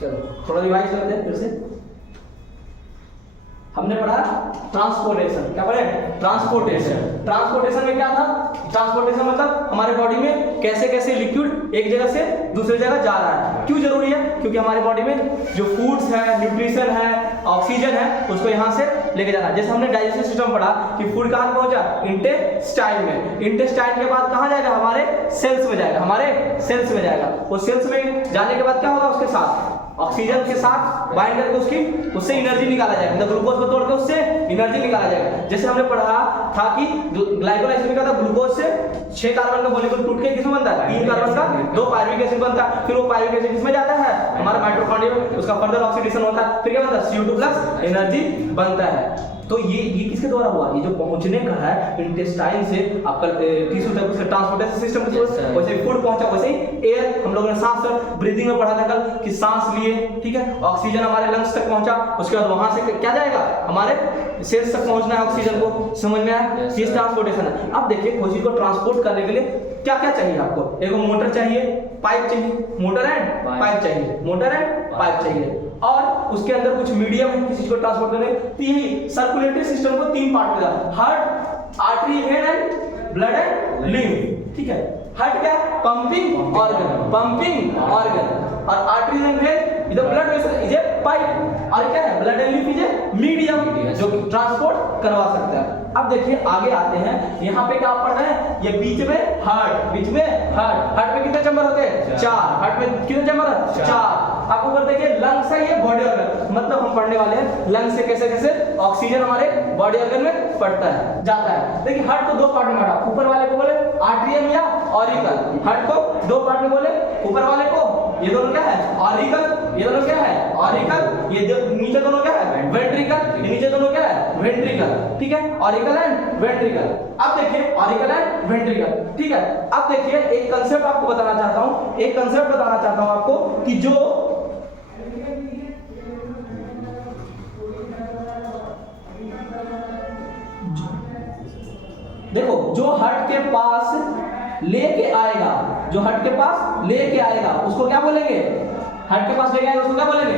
चलो थोड़ा रिवाइज करते हैं फिर से। हमने पढ़ा ट्रांसपोर्टेशन, क्या पढ़े? ट्रांसपोर्टेशन। ट्रांसपोर्टेशन में क्या था? ट्रांसपोर्टेशन मतलब हमारे बॉडी में कैसे कैसे लिक्विड एक जगह से दूसरी जगह जा रहा है। क्यों जरूरी है? क्योंकि हमारे बॉडी में जो फूड्स है, न्यूट्रिशन है, ऑक्सीजन है, उसको यहाँ से लेके जाना है। जैसे हमने डाइजेस्टिव सिस्टम पढ़ा कि फूड कहाँ पहुंचा? इंटेस्टाइन में। इंटेस्टाइन के बाद कहाँ जाएगा? हमारे सेल्स में जाएगा, हमारे सेल्स में जाएगा। वो सेल्स में जाने के बाद क्या होगा? उसके साथ ऑक्सीजन के साथ बाइंड करके उससे एनर्जी निकाला जाएगा, मतलब ग्लूकोज को तोड़ के उससे एनर्जी निकाला जाएगा। जैसे हमने पढ़ा था कि ग्लाइकोलाइसिस में क्या था? ग्लूकोज से 6 कार्बन का मॉलिक्यूल टूट के किसमें बनता है? 3 कार्बन का 2 पायरुविक एसिड बनता है। फिर वो पायरुविक एसिड किसमें जाता है? हमारा माइटोकॉन्ड्रिया में, उसका फर्दर ऑक्सीडेशन होता है। फिर क्या बनता है? CO2 प्लस एनर्जी बनता है। तो ये किसके द्वारा हुआ? ये जो पहुंचने का है इंटेस्टाइन से आपका टिश्यू तक, उसका ट्रांसपोर्टेशन सिस्टम के थ्रू वैसे फूड पहुंचा, वैसे ही एयर, हम लोगों ने सांस ब्रीदिंग में पढ़ा था कल कि सांस लिए, ठीक है, ऑक्सीजन हमारे लंग्स तक पहुंचा, उसके बाद वहां से क्या जाएगा? हमारे सेल्स तक पहुंचना है ऑक्सीजन को। समझ में आया? ये ट्रांसपोर्टेशन है। अब देखिए कोई चीज को ट्रांसपोर्ट करने के लिए क्या क्या चाहिए आपको? एक मोटर चाहिए, पाइप चाहिए, मोटर एंड पाइप चाहिए, मोटर एंड पाइप चाहिए, और उसके अंदर कुछ मीडियम है किसी चीज को ट्रांसपोर्ट करने। तीन सर्कुलेटरी सिस्टम को 3 पार्ट में, heart, artery, when and blood and lymph, ठीक है। हार्ट क्या? पंपिंग ऑर्गन, पंपिंग ऑर्गन, और artery and when is blood vessel, is a pipe, और क्या है? Blood and lymph is a medium जो ट्रांसपोर्ट करवा सकता है। अब देखिए आगे आते हैं, यहाँ पे क्या पढ़ रहे हैं? ये बीच में हार्ट, बीच में हार्ट, हार्ट में कितने चैम्बर होते हैं? 4। हार्ट में कितने चैम्बर है? 4। आप ऊपर देखिए लंग्स है, ये बॉडी ऑर्गन, मतलब हम पढ़ने वाले हैं लंग्स से कैसे कैसे ऑक्सीजन हमारे बॉडी ऑर्गन में पड़ता है, जाता है। देखिए हार्ट को 2 पार्ट में बांटा, ऊपर वाले को बोले आर्टरियम या ऑरिकल। हार्ट को 2 पार्ट में बोले, ऊपर वाले को ये दोनों क्या है? ऑरिकल, ये दोनों क्या है? ऑरिकल, ये नीचे दोनों क्या है? वेंट्रिकल, ये नीचे दोनों क्या है? वेंट्रिकल, ठीक है, ऑरिकल एंड वेंट्रिकल। अब देखिए ऑरिकल एंड वेंट्रिकल, ठीक है। अब देखिए एक कंसेप्ट आपको बताना चाहता हूं, एक कंसेप्ट बताना चाहता हूं आपको कि जो देखो जो हार्ट के पास लेके आएगा, जो हार्ट के पास लेके आएगा उसको क्या बोलेंगे? हार्ट के पास लेके आएगा उसको क्या बोलेंगे?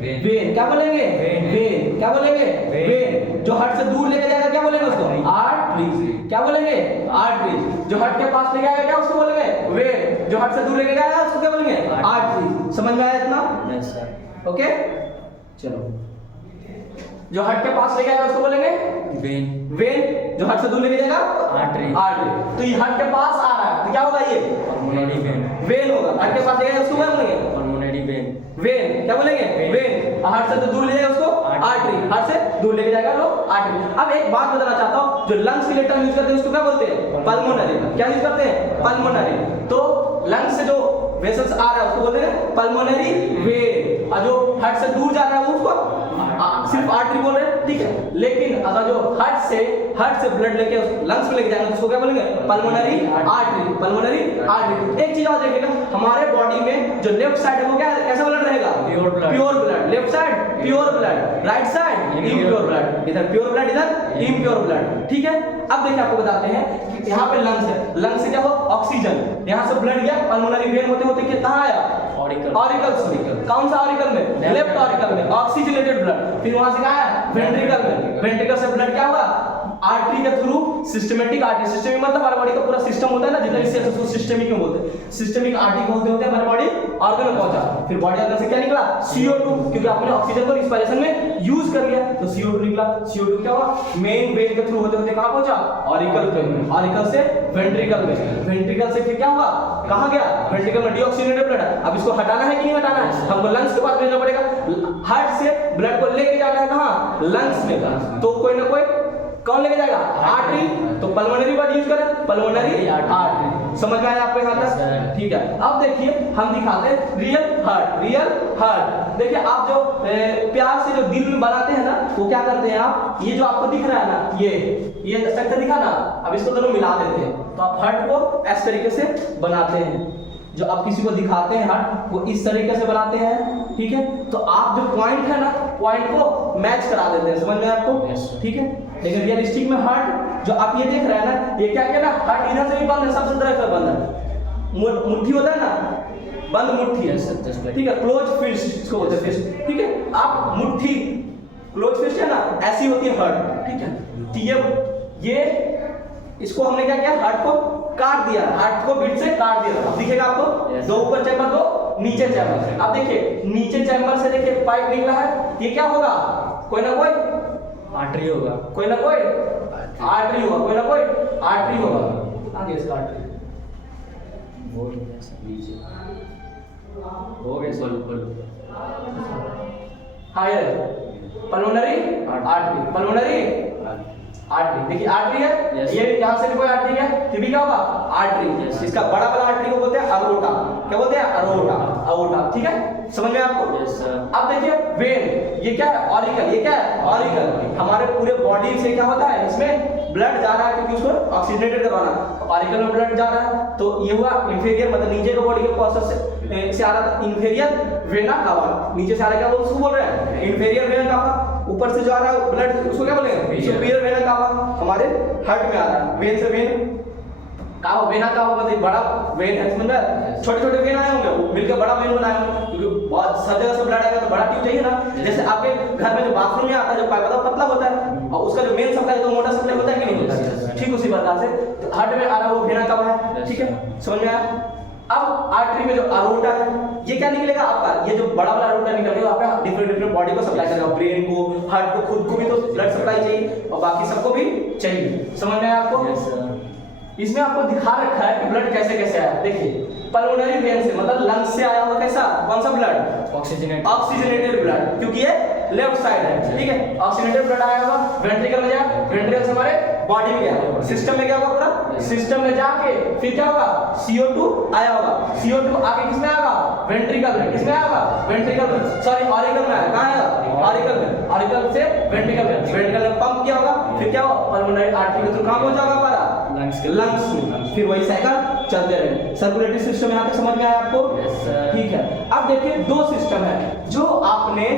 वेन। क्या बोलेंगे? वेन। क्या बोलेंगे? वेन। जो हार्ट से दूर लेके जाएगा क्या बोलेंगे उसको? आर्टरीज। क्या बोलेंगे? आर्टरीज। जो हार्ट के पास लेके आएगा क्या उसको बोलेंगे? वेन। जो हार्ट से दूर लेके जाएगा उसको क्या बोलेंगे? आर्टरीज। समझ में आया इतना? Yes sir. ओके, चलो। जो हार्ट के पास लेके आएगा उसको बोलेंगे वेन। वेन। जो हार्ट से दूर लेके जाएगा आर्टरी। आर्टरी। तो ये हार्ट के पास आ रहा है तो क्या होगा? ये पल्मोनरी वेन। वेन होगा। हार्ट के पास ले जाएगा उसको क्या बोलेंगे? Pulmonary vein. वेन। क्या बोलेंगे? वेन। हार्ट से तो दूर ले जाएगा उसको आर्टरी। हार्ट से दूर लेके जाएगा वो आर्टरी। अब एक बात बताना चाहता हूं, जो लंग्स के लिए टर्म यूज करते हैं उसको क्या बोलते हैं? पल्मोनरी। क्या यूज करते हैं? पल्मोनरी। तो लंग्स से जो वेसल्स आ रहा है उसको बोलते हैं पल्मोनरी वेन, और जो हार्ट से दूर जा रहा है उसको सिर्फ आर्टरी बोल रहे हैं, ठीक है। लेकिन अगर जो हार्ट से ब्लड लेके लंग्स में लेके जाएंगे तो उसको क्या बोलेंगे? Pulmonary artery. Pulmonary artery. एक चीज और देखिएगा, हमारे बॉडी में जो लेफ्ट साइड है वो क्या कैसा ब्लड रहेगा? Pure blood. Pure blood. Left side pure blood, right side impure blood. इधर प्योर ब्लड, इधर इम्प्योर ब्लड, ठीक है। अब देखिए आपको बताते हैं कि यहाँ पे लंग्स है, लंग्स से क्या हुआ? ऑक्सीजन, यहाँ से ब्लड गया पल्मोनरी वेन होते होते कहाँ आया? ऑरिकल। ऑरिकल। कौन सा ऑरिकल में? लेफ्ट ऑरिकल में ऑक्सीजनेटेड ब्लड। फिर वहां से कहाँ आया? वेंट्रिकल में। वेंट्रिकल से ब्लड क्या हुआ? आर्टरी के थ्रू सिस्टमेटिक आर्टरी। सिस्टमिक मतलब हमारे बॉडी का पूरा सिस्टम होता है ना, जितना भी सेल्स उसको सिस्टमिक में बोलते हैं। सिस्टमिक आर्टरी को होते होते हमारे बॉडी ऑर्गन में पहुंचा। फिर बॉडी ऑर्गन से क्या निकला? CO2, क्योंकि आपने ऑक्सीजन को रिस्पिरेशन में यूज कर लिया तो CO2 निकला। CO2 क्या हुआ? मेन वेन के थ्रू होते होते कहां पहुंचा? ऑरिकल पे। ऑरिकल से वेंट्रिकल में। वेंट्रिकल से फिर क्या हुआ? कहां गया? वेंट्रिकल में डीऑक्सीजनेटेड ब्लड है। अब इसको हटाना है कि नहीं हटाना है? हमको लंग्स के पास भेजना पड़ेगा। हार्ट से ब्लड को लेके जाना है कहां? लंग्स में। तो कोई ना कोई कौन लेके जाएगा? आर्टरी। तो पल्मोनरी वर्ड यूज करें, पल्मोनरी आर्टरी। समझ में आया आपको यहाँ तक? ठीक है। अब देखिए हम दिखाते हैं रियल हार्ट। रियल हार्ट देखिए, आप जो प्यार से जो दिल में बनाते हैं ना, वो क्या करते हैं आप? ये जो आपको दिख रहा है ना, ये स्ट्रक्चर दिखा ना, अब इसको दोनों मिला देते हैं तो आप हार्ट को इस तरीके से बनाते हैं। जो आप किसी को दिखाते हैं हार्ट, वो इस तरीके से बनाते हैं, ठीक है। तो आप जो पॉइंट है ना, पॉइंट को मैच करा देते हैं। समझ में आपको? ठीक है। लेकिन रियलिस्टिक में हार्ट जो आप ये देख रहे हैं ना, ये क्या क्या ना, हार्ट इधर से भी बंद है, सबसे तरह से बंद है। मुट्ठी होता है ना, बंद मुट्ठी है, ठीक है, क्लोज फिस्ट इसको बोलते हैं फिस्ट, ठीक है। आप मुट्ठी क्लोज फिस्ट है ना, ऐसी होती है हार्ट, ठीक है। तो ये इसको हमने क्या किया, हार्ट को काट दिया, हार्ट को बीच से काट दिया। अब दिखेगा आपको दो ऊपर चैम्बर, दो नीचे चैम्बर। अब देखिए नीचे चैम्बर से देखिए पाइप निकला है, ये क्या होगा, कोई ना कोई आर्टरी होगा, कोई ना कोई आर्टरी होगा, कोई ना कोई आर्टरी होगा। आगे इसका आर्टरी वो नीचे हो गया solve. Higher pulmonary artery, pulmonary artery, देखिए आर्टरी है, ये यहां से भी कोई आर्टरी है, ये भी क्या होगा, आर्टरी। इसका बड़ा वाला आर्टरी को बोलते हैं अरोटा, क्या बोलते हैं, अरोटा, अरोटा, ठीक है, समझ में आपको। अब देखिए वेन, ये क्या है, ऑरिकल, ये क्या है, ऑरिकल। हमारे पूरे बॉडी से क्या होता है, इसमें ब्लड जा रहा है क्योंकि उसको ऑक्सीजनेटेड करवाना, ऑरिकल में ब्लड जा रहा है, तो ये हुआ इंफीरियर, मतलब नीचे के बॉडी के प्रोसेस से आ रहा था इंफीरियर वेना कावा, नीचे से आ रहा है, क्या उसको बोल रहे हैं, इंफीरियर वेना कावा। ऊपर से जो आ रहा है ब्लड, उसको क्या बोलेंगे, सुपीरियर वेना कावा, हमारे हार्ट में आ रहा है। वेन से वेन कावा, वेना कावा मतलब बड़ा वेन है, इसमें छोटे छोटे वेन आए होंगे, वो मिलकर बड़ा वेन बनाए होंगे, क्योंकि बहुत सब जगह से ब्लड आएगा तो बड़ा ट्यूब चाहिए ना। जैसे आपके घर में जो बाथरूम में आता है, जो पाइप पतला होता है, और उसका जो मेन सप्लाई तो मोटा सप्लाई होता है कि नहीं होता, ठीक उसी प्रकार से तो हार्ट में आ रहा है वो वेना कावा है, ठीक है, समझ में आया। अब आर्टरी में जो अरोटा है, ये क्या निकलेगा आपका, ये जो बड़ा वाला अरोटा निकलेगा आपका डिफरेंट बॉडी को सप्लाई करेगा, ब्रेन को, हार्ट को, खुद को भी तो ब्लड सप्लाई चाहिए और बाकी सबको भी चाहिए, समझ में आया आपको। इसमें आपको दिखा रखा है कि ब्लड कैसे कैसे आया, देखिए पल्मोनरी वेन से मतलब लंग्स से आया हुआ कैसा, कौन सा ब्लड, ऑक्सीजनेटेड ब्लड, क्योंकि ये लेफ्ट साइड है, ठीक है, ऑक्सीजनेटेड ब्लड आया होगा, वेंट्रिकल में गया, वेंट्रिकल से हमारे बॉडी में गया, सिस्टम में गया होगा, पूरा सिस्टम में जाके फिर क्या होगा, CO2 आया होगा, CO2 आगे किसमें आएगा, वेंट्रिकल में, किसमें आएगा, वेंट्रिकल में, सॉरी ऑरिकल में आएगा, कहां आएगा, ऑरिकल में, ऑरिकल से वेंट्रिकल में, वेंट्रिकल में पंप किया होगा, फिर क्या होगा, पल्मोनरी आर्टरी के थ्रू कहां पहुंचा होगा हमारा, लंग्स में, फिर वही साइकिल चलते रहे। सर्कुलेटरी सिस्टम यहां तक समझ में आया आपको, ठीक है। अब देखिए दो सिस्टम है, जो आपने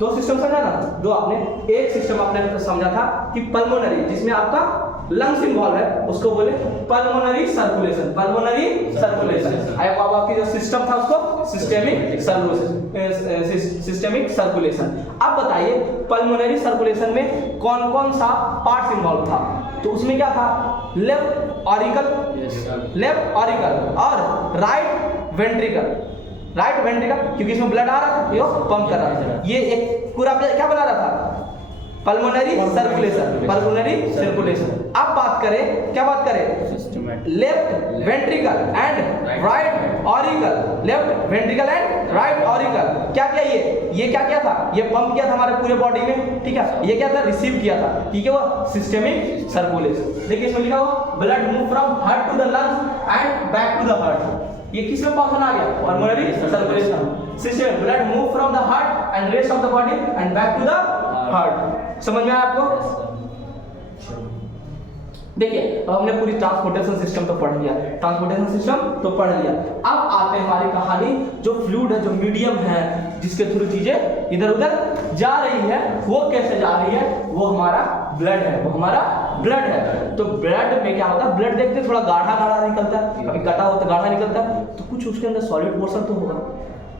दो सिस्टम समझा ना, दो आपने, एक सिस्टम आपने समझा था कि पल्मोनरी, जिसमें आपका लंग्स इन्वॉल्व है, उसको बोले पल्मोनरी सर्कुलेशन, पल्मोनरी सर्कुलेशन। आपकी जो सिस्टम था उसको सिस्टेमिक सर्कुलेशन, सिस्टेमिक सर्कुलेशन। अब बताइए पल्मोनरी सर्कुलेशन में कौन कौन सा पार्ट्स इन्वॉल्व था, तो उसमें क्या था, लेफ्ट ऑरिकल और राइट वेंट्रिकल, क्योंकि इसमें ब्लड आ रहा था, ये पंप कर रहा था, ये एक पूरा क्या बना रहा था, पल्मोनरी सर्कुलेशन। अब बात करें, क्या बात करें, left ventricle and right auricle, left ventricle and right auricle, क्या किया, ये क्या किया था, ये पंप किया था हमारे पूरे बॉडी में, ठीक है, ये क्या था, रिसीव किया था, ठीक है, वो सिस्टेमिक सर्कुलेशन। देखिए इसमें लिखा हुआ blood move from heart to the lungs and back to the heart, ये किसमें पोर्शन आ गया, pulmonary circulation system, blood move from the heart and rest of the body and back to the heart, समझ में आया आपको। देखिए अब हमने पूरी ट्रांसपोर्टेशन सिस्टम तो पढ़ लिया, अब आते हैं हमारी कहानी, जो फ्लूइड है, जो मीडियम है, जिसके थ्रू चीजें इधर उधर जा रही है, वो कैसे जा रही है, वो हमारा ब्लड है, तो ब्लड में क्या होता है, ब्लड देखते थोड़ा गाढ़ा निकलता है, कभी कटा होता है गाढ़ा निकलता है, तो कुछ उसके अंदर सॉलिड पोर्शन तो होगा,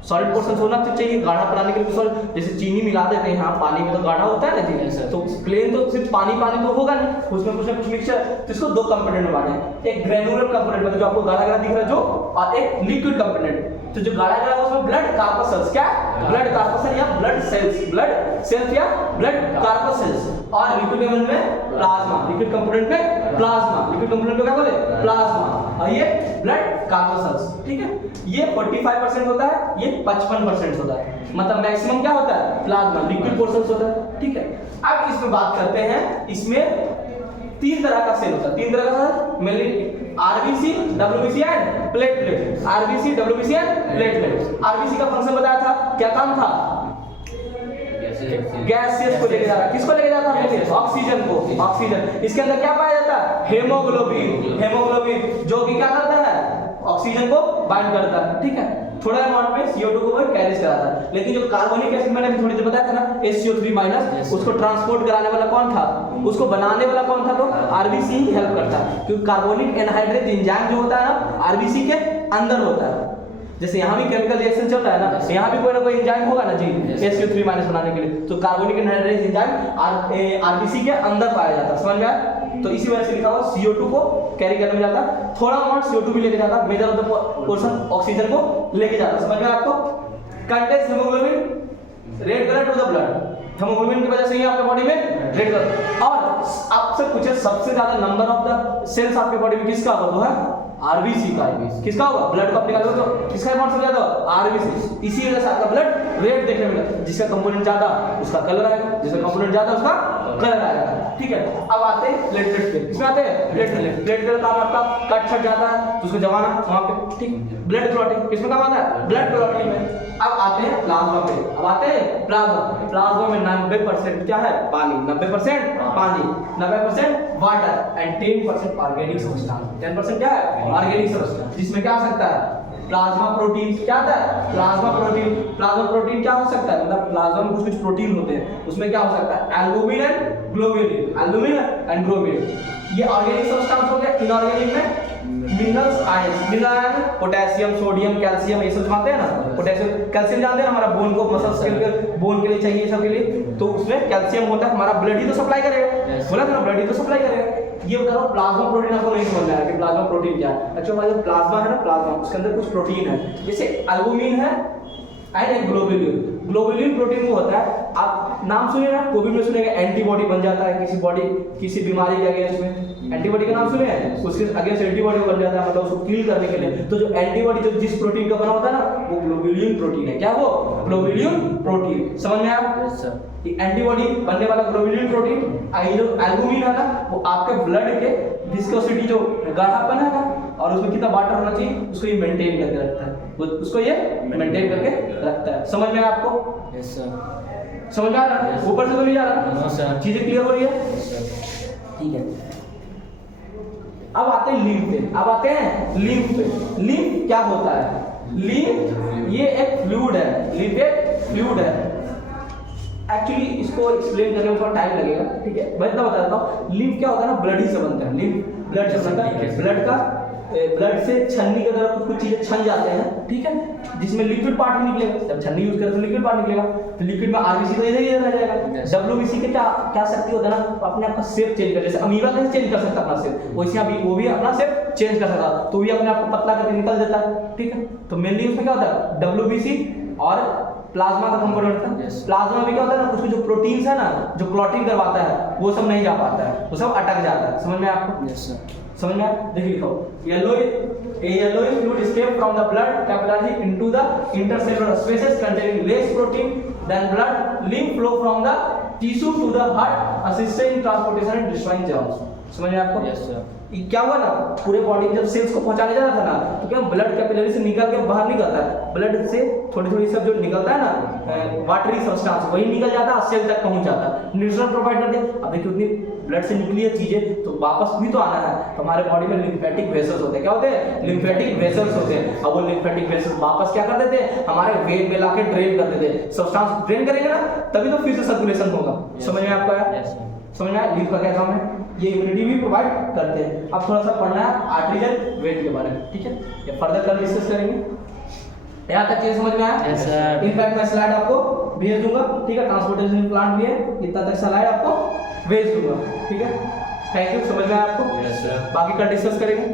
सॉलिड पोर्शन होना तो चाहिए, गाढ़ा बनाने के लिए सॉलिड, जैसे चीनी मिला देते हैं यहाँ पानी में तो गाढ़ा होता है ना, तो प्लेन तो सिर्फ पानी तो होगा नहीं, उसमें कुछ ना कुछ मिक्सचर, तो इसको दो कंपोनेंट में बांटे, एक ग्रेनुलर कंपोनेंट मतलब जो आपको गाढ़ा दिख रहा है जो, और एक लिक्विड कंपोनेंट। तो जो गाढ़ा है उसमें ब्लड कार्पसेल्स, क्या ब्लड कार्पसेल या ब्लड सेल्स या ब्लड कार्पसेल्स, और लिक्विड कंपोनेंट में प्लाज्मा, लिक्विड कंपोनेंट में क्या बोले, प्लाज्मा, और ये ब्लड कार्पसेल्स, ठीक है। ये 45% होता है, ये 55% होता है, मतलब मैक्सिमम क्या होता है, प्लाज्मा, लिक्विड पोर्शन होता है, ठीक है। अब इसमें बात करते हैं, इसमें तीन तरह का सेल होता है, mainly RBC, WBC and platelet, RBC, WBC and platelet. RBC का फंक्शन बताया था, क्या काम था, गैसियस को लेके जा रहा है, किसको लेके जाता है, ऑक्सीजन को, ऑक्सीजन। इसके अंदर क्या पाया जाता है, हेमोग्लोबिन, जो कि क्या करता है, ऑक्सीजन को बाइंड करता है, ठीक है। थोड़ा अमाउंट में CO2 को वो कैरी कराता है। लेकिन जो कार्बोनिक एसिड मैंने अभी थोड़ी देर बताया था ना HCO3 माइनस, उसको ट्रांसपोर्ट कराने वाला कौन था, उसको बनाने वाला कौन था, तो RBC ही हेल्प करता है, क्योंकि कार्बोनिक एनहाइड्रेट एंजाइम जो होता है ना RBC के अंदर होता है। जैसे यहाँ भी केमिकल रिएक्शन चल रहा है ना, यहाँ भी कोई ना कोई एंजाइम होगा ना जी HCO3 माइनस बनाने के लिए, तो कार्बोनिक एनहाइड्रेट एंजाइम RBC के अंदर पाया जाता है, समझ में आया? तो इसी वजह से लिखा हुआ CO2 को कैरी करने में जाता है, थोड़ा अमाउंट CO2 भी लेके जाता है, major of the portion oxygen को लेके जाता है, समझ में आपको? Contains haemoglobin red colour to the blood, haemoglobin की वजह से ही आपके बॉडी में रेड कलर। और आपसे पूछे सबसे ज्यादा नंबर ऑफ द सेल्स आपके बॉडी में किसका होगा, तो है RBC का। किसका होगा, ब्लड का निकालो तो किसका अमाउंट सबसे ज्यादा होगा, RBC। इसी वजह से आपका ब्लड रेड देखने में मिलता है, जिसका कंपोनेंट ज्यादा उसका कलर आएगा, जिसका कंपोनेंट ज्यादा उसका कलर आएगा, ठीक है। अब आते हैं प्लेटलेट पे, इसमें आते हैं प्लेटलेट। प्लेटलेट का आपका कट छट जाता है तो उसको जमाना वहां पे, ठीक। ब्लड क्लॉटिंग किसमें काम आता है, ब्लड क्लॉटिंग में। अब आते हैं प्लाज्मा पे, अब आते हैं प्लाज्मा। प्लाज्मा में 90% क्या है, पानी, 90% पानी, 90% वाटर एंड 10% ऑर्गेनिक सब्सटेंस। 10% क्या है, ऑर्गेनिक सब्सटेंस, जिसमें क्या हो सकता है, प्लाज्मा प्रोटीन। क्या आता है, प्लाज्मा प्रोटीन। प्लाज्मा प्रोटीन क्या हो सकता है, मतलब प्लाज्मा में कुछ प्रोटीन होते हैं, उसमें क्या हो सकता है, albumin and globulin, albumin and globulin. ये ऑर्गेनिक सब्सटेंस हो गया। इनऑर्गेनिक में minerals, ions, mineral ion, potassium, sodium, calcium, ये सब जमाते हैं ना। पोटेशियम, कैल्शियम जानते हैं हमारा बोन को, मसल्स के लिए, बोन के लिए चाहिए, सब के लिए, तो उसमें कैल्शियम होता है। हमारा ब्लड ही तो सप्लाई करेगा, बोला था ना, ब्लड ही तो सप्लाई करेगा। ये बता रहा हूँ प्लाज्मा प्रोटीन आपको नहीं समझ में आया कि प्लाज्मा प्रोटीन क्या है। एक्चुअली जो प्लाज्मा है ना, प्लाज्मा उसके अंदर कुछ प्रोटीन है, जैसे एल्बुमिन है एंड एक ग्लोबुलिन। ग्लोबुलिन प्रोटीन वो होता है, आप नाम सुनिए ना, कोविड में सुनेगा एंटीबॉडी बन जाता है किसी बॉडी, किसी बीमारी के अगेंस्ट में। एंटीबॉडी का नाम सुने हैं, उसके अगेंस्ट एंटीबॉडी बन जाता है, मतलब उसको किल करने के लिए। तो जो एंटीबॉडी जो जिस प्रोटीन का बना होता है ना, वो ग्लोबुलिन प्रोटीन है। क्या वो, ग्लोबुलिन प्रोटीन, समझ में आया? Yes sir. एंटीबॉडी बनने वाला ग्लोबुलिन प्रोटीन, जो एल्बुमिन है ना, वो आपके ब्लड के विस्कोसिटी, जो गाढ़ापन है ना, और उसमें कितना वाटर होना चाहिए, उसको ये मेंटेन करके रखता है, उसको ये मेंटेन करके रखता है। समझ में आया आपको? Yes sir. समझ में आ रहा है? ऊपर से तो नहीं जा रहा? No sir. चीजें क्लियर हो रही है? Yes sir. ठीक है। अब आते हैं लिम्फ पे, अब आते हैं लिम्फ पे। लिम्फ क्या होता है, लिम्फ ये एक फ्लूइड है, लिम्फ एक फ्लूइड है। एक्चुअली इसको एक्सप्लेन करने में थोड़ा टाइम लगेगा, ठीक है, मैं इतना बता देता हूँ। लिम्फ क्या होता है ना, ब्लड ही से बनता है। लिम्फ ब्लड से बनता है, ब्लड का ब्लड से छन्नी की तरह कुछ चीजें छन जाते हैं, ठीक है, जिसमें लिक्विड पार्ट ही निकलेगा। जब छन्नी यूज करें तो लिक्विड पार्ट निकलेगा, तो लिक्विड में आरबीसी तो इधर ही रह जाएगा। डब्ल्यूबीसी के क्या क्या शक्ति होता है ना, अपने आप का शेप चेंज कर, जैसे अमीबा कैसे चेंज कर सकता है अपना शेप, वैसे अभी वो भी अपना शेप चेंज कर सकता है, तो भी अपने आप को पतला करके निकल देता है, ठीक है। तो मेनली उसमें क्या होता है, डब्ल्यूबीसी और प्लाज्मा का कंपोनेंट होता है। प्लाज्मा में क्या होता है ना, उसमें जो प्रोटीन्स है ना, जो क्लॉटिंग करवाता है, वो सब नहीं जा पाता है, वो सब अटक जाता है। समझ में आपको? Yes sir. समझ में आया? देखिए लिखो, yellowish fluid escape from the blood capillary into the intercellular spaces containing less protein than blood. Lymph flow from the tissue to the heart, assisting in transportation and destroying germs. समझ में आपको? Yes sir. क्या हुआ ना, पूरे body में जब sales को पहुंचाने जा रहा था ना, तो क्या ब्लड कैपिलरी से निकल के बाहर निकलता है, ब्लड से थोड़ी थोड़ी सब जो निकलता है ना, वाटरी सब्सटेंस, वही निकल जाता है, सेल तक पहुंच जाता है, न्यूट्रिशन प्रोवाइड कर दे। अब देखिए उतनी ब्लड से निकली है चीजें, तो वापस भी तो आना है। तो हमारे बॉडी में लिम्फेटिक वेसल्स होते हैं, क्या होते हैं, लिम्फेटिक वेसल्स होते हैं। अब वो लिम्फेटिक वेसल्स वापस क्या कर देते हैं, हमारे वेन में लाके ड्रेन कर देते हैं। सब्सटेंस ड्रेन करेंगे ना, तभी तो फिर से सर्कुलेशन होगा। समझ में आपको आया? Yes sir. समझ में आया? लिम्फ का क्या काम है, ये इम्यूनिटी भी प्रोवाइड करते हैं। अब थोड़ा सा पढ़ना है आर्टेरियल वेन के बारे में, ठीक है, ये फर्दर कल डिस्कस करेंगे। यहाँ तक चीज समझ में आया? Yes sir. इनफैक्ट मैं स्लाइड आपको भेज दूंगा, ठीक है, ट्रांसपोर्टेशन प्लांट भी है, इतना तक स्लाइड आपको भेज दूंगा, ठीक है। थैंक यू, समझ में आया आपको? Yes sir. बाकी कल डिस्कस करेंगे।